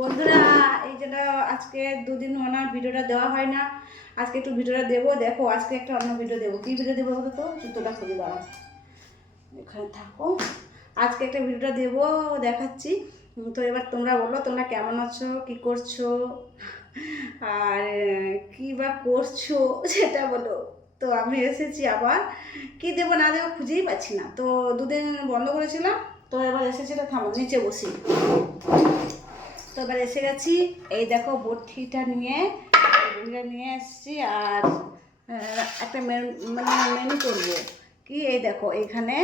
বন্ধুরা, এই যেটা আজকে দুদিন হলো ভিডিওটা দেওয়া হয় না। আজকে একটু ভিডিওটা দেবো। দেখো, আজকে একটা অন্য ভিডিও দেবো। কী ভিডিও দেবো বলো তো? জুতোটা খুলে দাঁড়াও এখানে থাকো। আজকে একটা ভিডিওটা দেবো, দেখাচ্ছি। তো এবার তোমরা বলো, তোমরা কেমন আছো? কি করছ? আর, কি বা করছ? সেটা বলো। তো আমি এসেছি আবার। কি দেবো, না দেবো খুঁজেই পাচ্ছি না। তো দুদিন বন্ধ করেছিলাম। তো এবার এসেছিল থামো, নিচে বসি। তো এবার এসে গেছি। এই দেখো বটিটা নিয়ে বটিটা নিয়ে এসেছি আর একটা মেনু মানে করব। কি? এই দেখো, এখানে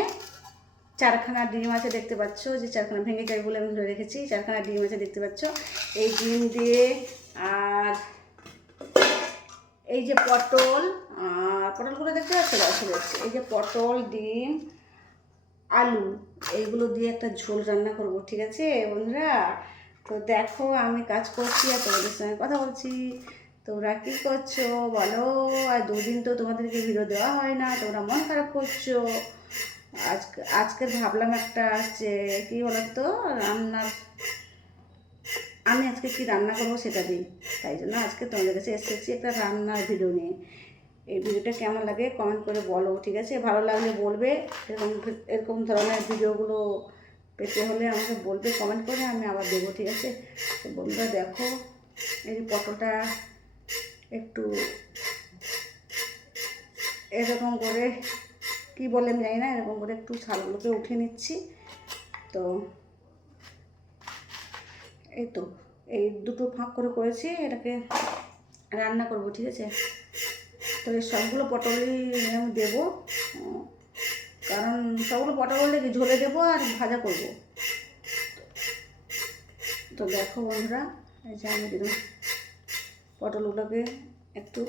চারখানা ডিম আছে দেখতে পাচ্ছ। যে চারখানা ভেঙে যায় বলে আমি ধরে রেখেছি, চারখানা ডিম আছে দেখতে পাচ্ছ। এই ডিম দিয়ে আর এই যে পটল পটলগুলো দেখতে পাচ্ছ? দেখতে পাচ্ছি এই যে পটল, ডিম, আলু, এইগুলো দিয়ে একটা ঝোল রান্না করব, ঠিক আছে বন্ধুরা? তো দেখো আমি কাজ করছি আর তোমাদের সঙ্গে কথা বলছি। তোমরা কী করছ বলো? আর দুদিন তো তোমাদেরকে ভিডিও দেওয়া হয় না, তোমরা মন খারাপ করছ। আজকে আজকে ভাবলাম একটা যে কী বলতো, রান্নার আমি আজকে কি রান্না করব সেটা দিই। তাই জন্য আজকে তোমাদের কাছে এসেছি একটা রান্নার ভিডিও নিয়ে। এই ভিডিওটা কেমন লাগে কমেন্ট করে বলো, ঠিক আছে? ভালো লাগলে বলবে, এরকম এরকম ধরনের ভিডিওগুলো পেতে হলে আমাকে বলবে কমেন্ট করে আমি আবার দেবো, ঠিক আছে? তো বন্ধুরা দেখো, এই যে পটলটা একটু এরকম করে, কি বলে আমি জানি না, এরকম করে একটু ছালগুলোকে উঠে নিচ্ছি। তো এই তো, এই দুটো ফাঁক করে করেছি, এটাকে রান্না করব, ঠিক আছে? তো এই সবগুলো পটলই আমি দেবো। কারণ সবগুলো পটল দেখি ঝোলে দেবো আর ভাজা করব? তো দেখো বন্ধুরা, এই যে আমি দিলাম পটলগুলোকে একটু,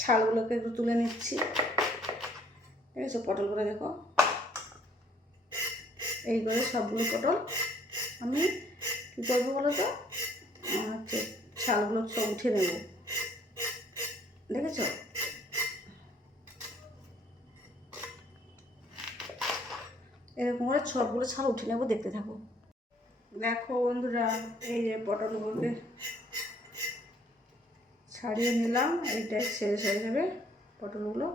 ছালগুলোকে একটু তুলে নিচ্ছি। ঠিক আছে পটলগুলো দেখো, এই করে সবগুলো পটল আমি কী করব বলো তো? হচ্ছে ছালগুলো সব উঠে নেব। দেখেছ? এরকম করে সবগুলো ছাল উঠে নেব, দেখতে থাকো। দেখো বন্ধুরা, এই যে পটলগুলোকে ছাড়িয়ে নিলাম এইটাই শেষ হয়ে যাবে পটলগুলো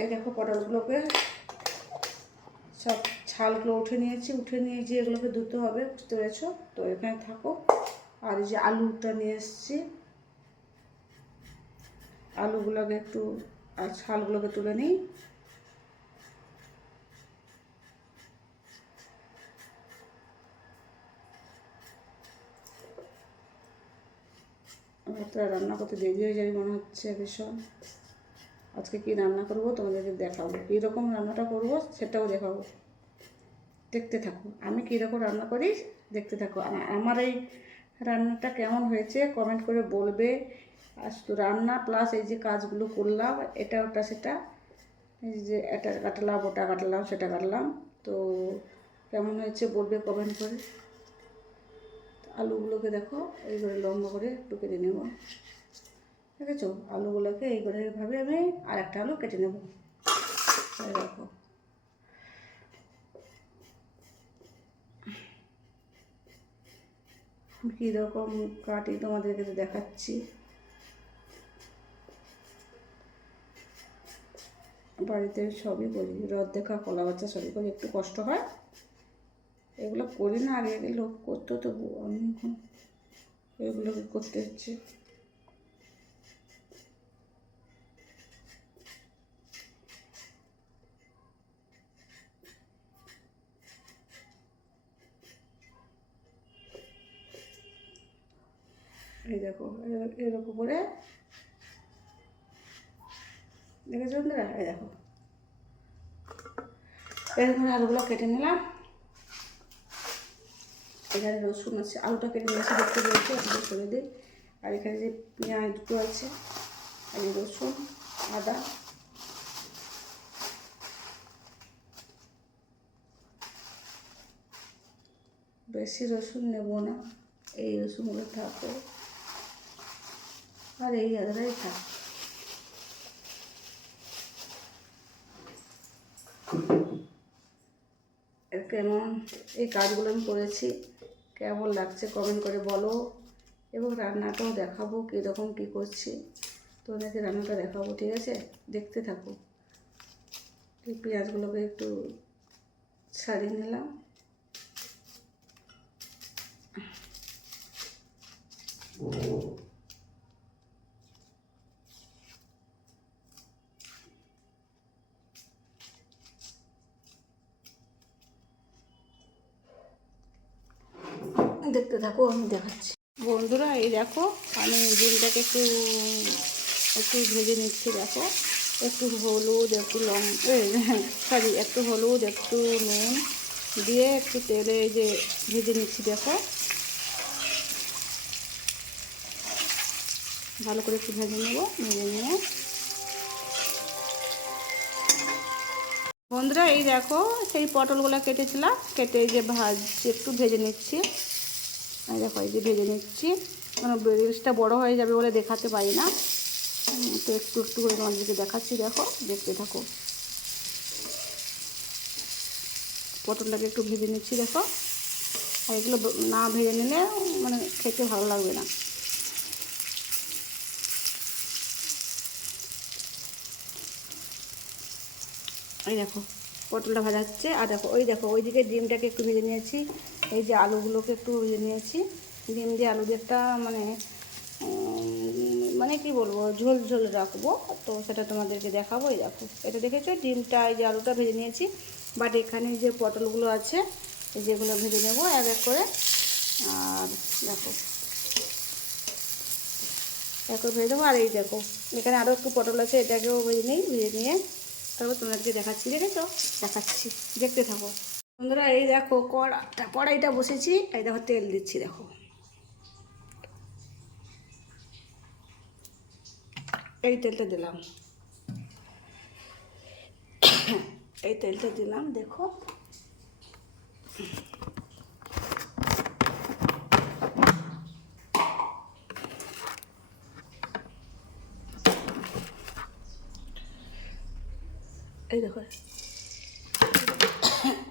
এই দেখো পটলগুলোকে সব ছালগুলো উঠে নিয়েছি, উঠে নিয়ে যে এগুলোকে ধুতে হবে, বুঝতে পেরেছ? তো এখানে থাকো। আর যে আলুটা নিয়ে এসেছি। আলুগুলোকে একটু আর ছালগুলোকে তুলে নিই। রান্না করতে দেরি হয়ে যাবে মনে হচ্ছে ভীষণ। আজকে কি রান্না করব তোমাদেরকে দেখাবো। কীরকম রান্নাটা করব সেটাও দেখাবো। দেখতে থাকো। আমি কীরকম রান্না করি দেখতে থাকো। আমার এই রান্নাটা কেমন হয়েছে কমেন্ট করে বলবে। আর রান্না প্লাস এই যে কাজগুলো করলাম, এটা ওটা সেটা, এই যে এটা কাটলাম, ওটা কাটলাম, সেটা কাটলাম। তো কেমন হয়েছে বলবে কমেন্ট করে। আলুগুলোকে দেখো, এই করে লম্বা করে একটু কেটে নেব। ঠিক আছে আলুগুলোকে এই করে ভাবে আমি আর একটা আলু কেটে নেব। দেখো। কীরকম কাটি তোমাদেরকে তো দেখাচ্ছি। বাড়িতে সবই করি। রদ দেখা, কলা বাচ্চা সবই করি, একটু কষ্ট হয়। এগুলো করি না, আগে আগে লোক করতো তো এখন এগুলোকে করতে হচ্ছে। এই দেখো এরকম করে দেখেছ বন্ধুরা? এই দেখো। এরকম আলুগুলো কেটে নিলাম। এখানে রসুন আছে, আলুটা কেটে নিয়েছি দেখতে পেয়েছি আপনাদের করে দিই। আর এখানে যে পেঁয়াজ দুটো আছে, আর রসুন, আদা। বেশি রসুন নেব না, এই রসুনগুলো থাকবে। আর এই আদাটাই থাক। কেমন? এই কাজগুলো আমি করেছি। কেমন লাগছে কমেন্ট করে বলো। এবং রান্নাটাও দেখাবো কীরকম, কী করছি। তোমাদেরকে রান্নাটা দেখাবো, ঠিক আছে? দেখতে থাকো। এই পেঁয়াজগুলোকে একটু ছাড়িয়ে নিলাম। দেখতে থাকো, আমি দেখাচ্ছি। বন্ধুরা, এই দেখো, আমি ডিমটাকে একটু একটু ভেজে নিচ্ছি, দেখো। একটু হলুদ, একটু লং সরি, একটু হলুদ, একটু নুন দিয়ে একটু তেলে যে ভেজে নিচ্ছি, দেখো। ভালো করে একটু ভেজে নেব, ভেজে নিয়ে। বন্ধুরা, এই দেখো, সেই পটলগুলো কেটেছিলাম, কেটে যে ভাজছি একটু ভেজে নিচ্ছি। এই দেখো, এই যে ভেজে নিচ্ছি। মানে রিলসটা বড় হয়ে যাবে বলে দেখাতে পারি না। তো একটু একটু করে তোমাদেরকে দেখাচ্ছি, দেখো, দেখতে থাকো। পটলটাকে একটু ভেজে নিচ্ছি, দেখো। আর এগুলো না ভেজে নিলে মানে খেতে ভালো লাগবে না। এই দেখো, পটলটা ভাজা হচ্ছে আর দেখো, ওই দেখো, ওইদিকে ডিমটাকে একটু ভেজে নিয়েছি। এই যে আলুগুলোকে একটু ভেজে নিয়েছি। ডিম দিয়ে আলু দিয়ে মানে মানে কি বলব, ঝোল ঝোল রাখব। তো সেটা তোমাদেরকে দেখাবো, এই দেখো। এটা দেখেছ? ডিমটা, এই যে আলুটা ভেজে নিয়েছি। বাট এখানে যে পটলগুলো আছে যেগুলো ভেজে নেব এক এক করে। আর দেখো, এক করে ভেজে দেবো আর এই দেখো, এখানে আরও একটু পটল আছে, এটাকেও ভেজে নিই, ভেজে নিয়ে তারপর তোমাদেরকে দেখাচ্ছি। দেখেছ? দেখাচ্ছি। দেখতে থাকো। বন্ধুরা, এই দেখো কড়াটা কড়াইটা বসেছি। এই দেখো তেল দিচ্ছি, দেখো। এই তেলটা দিলাম। এই তেলটা দিলাম, দেখো। এই দেখো।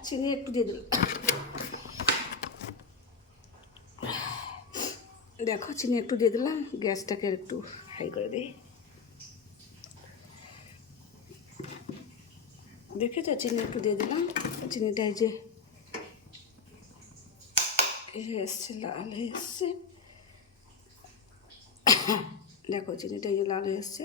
চিনি একটু দিয়ে দিলাম। দেখো, চিনি একটু দিয়ে দিলাম, গ্যাসটাকে একটু হাই করে দিই। দেখেছ চিনি একটু দিয়ে দিলাম। চিনিটা এই যে এসছে, লাল হয়ে এসছে। দেখো, চিনিটা এই যে লাল হয়ে এসছে।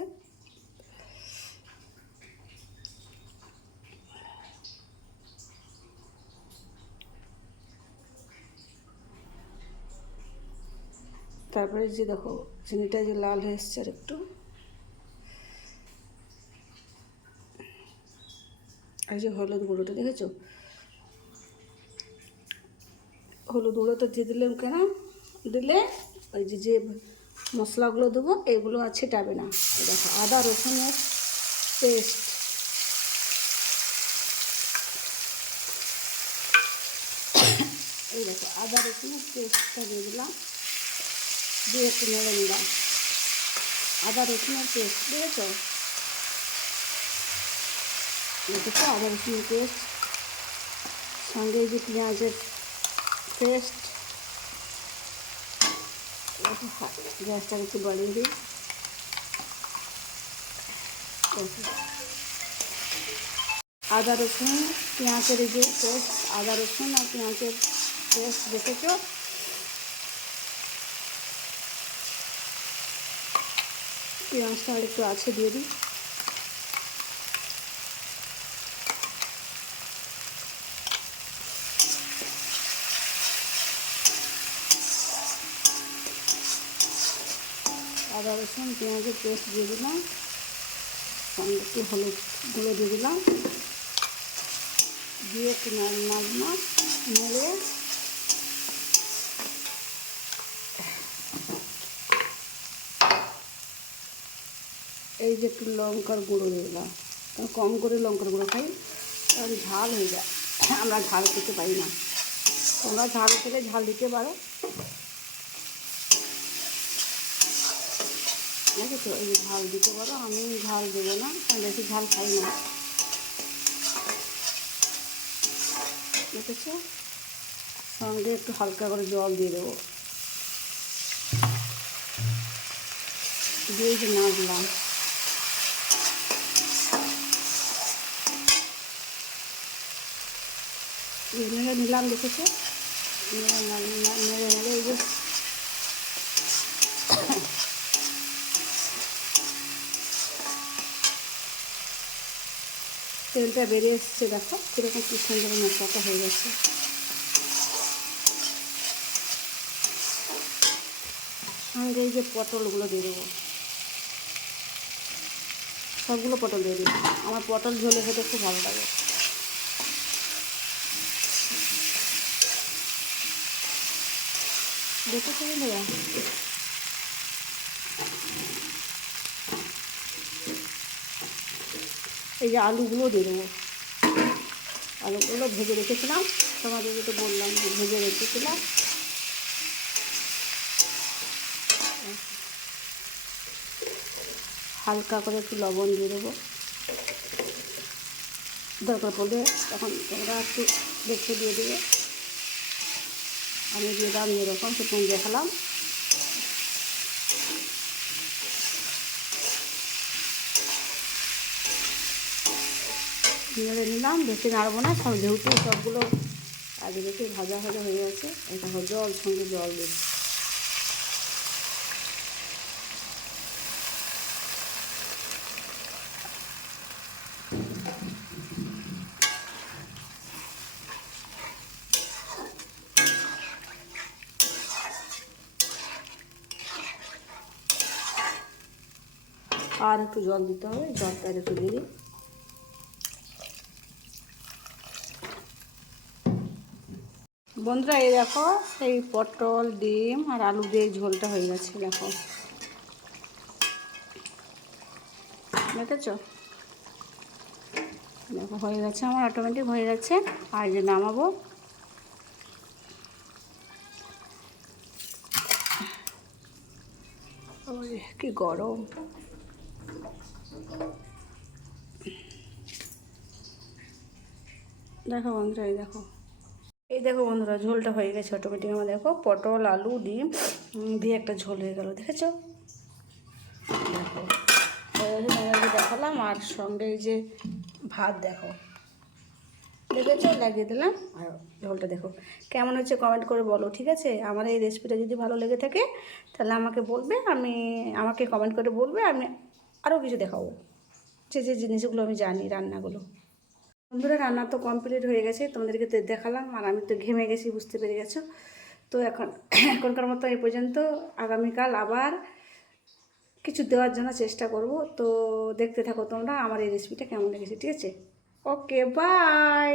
তারপরে যে দেখো চিনিটা যে লাল হয়ে এসছে আর একটু। আর যে হলুদ গুঁড়োটা দেখেছ? হলুদ গুঁড়োটা দিয়ে দিলাম কেন? দিলে ওই যে যে মশলাগুলো দেবো, এগুলো আর ছিটাবে না। দেখো, আদা, রসুনের পেস্ট। এই দেখো, আদা, রসুনের পেস্টটা দিয়ে দিলাম। দিয়ে একটু নেড়ে নিলাম আদা রসুনের পেস্ট দিয়েছ দেখেছ আদা রসুনের পেস্ট সঙ্গে যে পেঁয়াজের পেস্ট গ্যাসটা একটু বাড়িয়ে দিই। আদা রসুন পেঁয়াজের যে পেস্ট, আদা রসুন আর পেঁয়াজের পেস্ট দেখেছ পেঁয়াজটা আর একটু আছে দিয়ে দিই। আদা, রসুন, পেঁয়াজের পেস্ট দিয়ে দিলাম। সঙ্গে একটু হলুদ গুঁড়ো দিয়ে দিলাম। দিয়ে একটু নেড়ে এই যে একটু লঙ্কার গুঁড়ো দিলাম। কম করে লঙ্কার গুঁড়ো খাই কারণ ঝাল হয়ে যায়। আমরা ঝাল খেতে পারি না। তোমরা ঝাল খেলে ঝাল দিতে পারো। দেখেছ এই ঝাল দিতে পারো, আমি ঝাল দেবো না, কারণ বেশি ঝাল খাই না। দেখেছ? সঙ্গে একটু হালকা করে জল দিয়ে দেবো। দিয়ে যে নিলাম দেখেছ নেড়ে নেড়ে এই যে তেলটা বেরিয়ে এসছে দেখো কীরকম কি সুন্দর মশলাটা হয়ে গেছে সঙ্গে এই যে পটলগুলো দিয়ে দেবো সবগুলো পটল দিয়ে দিই আমার পটল ঝোলে খেতে খুব ভালো লাগে দেখেছ বন্ধুরা এই যে আলুগুলো দিয়ে দেবো। আলুগুলো ভেজে রেখেছিলাম, তোমাদেরকে তো বললাম ভেজে রেখেছিলাম। হালকা করে একটু লবণ দিয়ে দেবো। দরকার পড়লে তখন তোমরা একটু দেখে দিয়ে দেবে। আমি দিয়ে দাম যেরকম সেরকম দেখালাম। নেড়ে নিলাম, বেশি নাড়বো না, সব যেহেতু সবগুলো আগে দেখে ভাজা ভাজা হয়ে গেছে, এটা জল, সঙ্গে জল দিচ্ছি। আর একটু জল দিতে হবে, জলটা একটু দিয়ে দিই। বন্ধুরা, এই দেখো সেই পটল, ডিম আর আলু দিয়ে ঝোলটা হয়ে গেছে, দেখো। দেখেছ? দেখো, হয়ে গেছে আমার অটোমেটিক হয়ে গেছে। আর যে নামাবো। কি গরম। দেখো বন্ধুরা, এই দেখো। এই দেখো বন্ধুরা, ঝোলটা হয়ে গেছে অটোমেটিক আমার, দেখো পটল, আলু, ডিম দিয়ে একটা ঝোল হয়ে গেল, দেখেছ? দেখো দেখালাম, আর সঙ্গে এই যে ভাত, দেখো। দেখেছ? লাগিয়ে দিলাম, আর ঝোলটা দেখো। কেমন হচ্ছে কমেন্ট করে বলো, ঠিক আছে? আমার এই রেসিপিটা যদি ভালো লেগে থাকে, তাহলে আমাকে বলবে, আমি, আমাকে কমেন্ট করে বলবে, আমি আরও কিছু দেখাবো। যে যে জিনিসগুলো আমি জানি রান্নাগুলো। বন্ধুরা, রান্না তো কমপ্লিট হয়ে গেছে, তোমাদেরকে তো দেখালাম, আর আমি তো ঘেমে গেছি, বুঝতে পেরে গেছো। তো এখন, এখনকার মতো এই পর্যন্ত, আগামীকাল আবার কিছু দেওয়ার জন্য চেষ্টা করব। তো দেখতে থাকো তোমরা, আমার এই রেসিপিটা কেমন লেগেছে, ঠিক আছে? Okay bye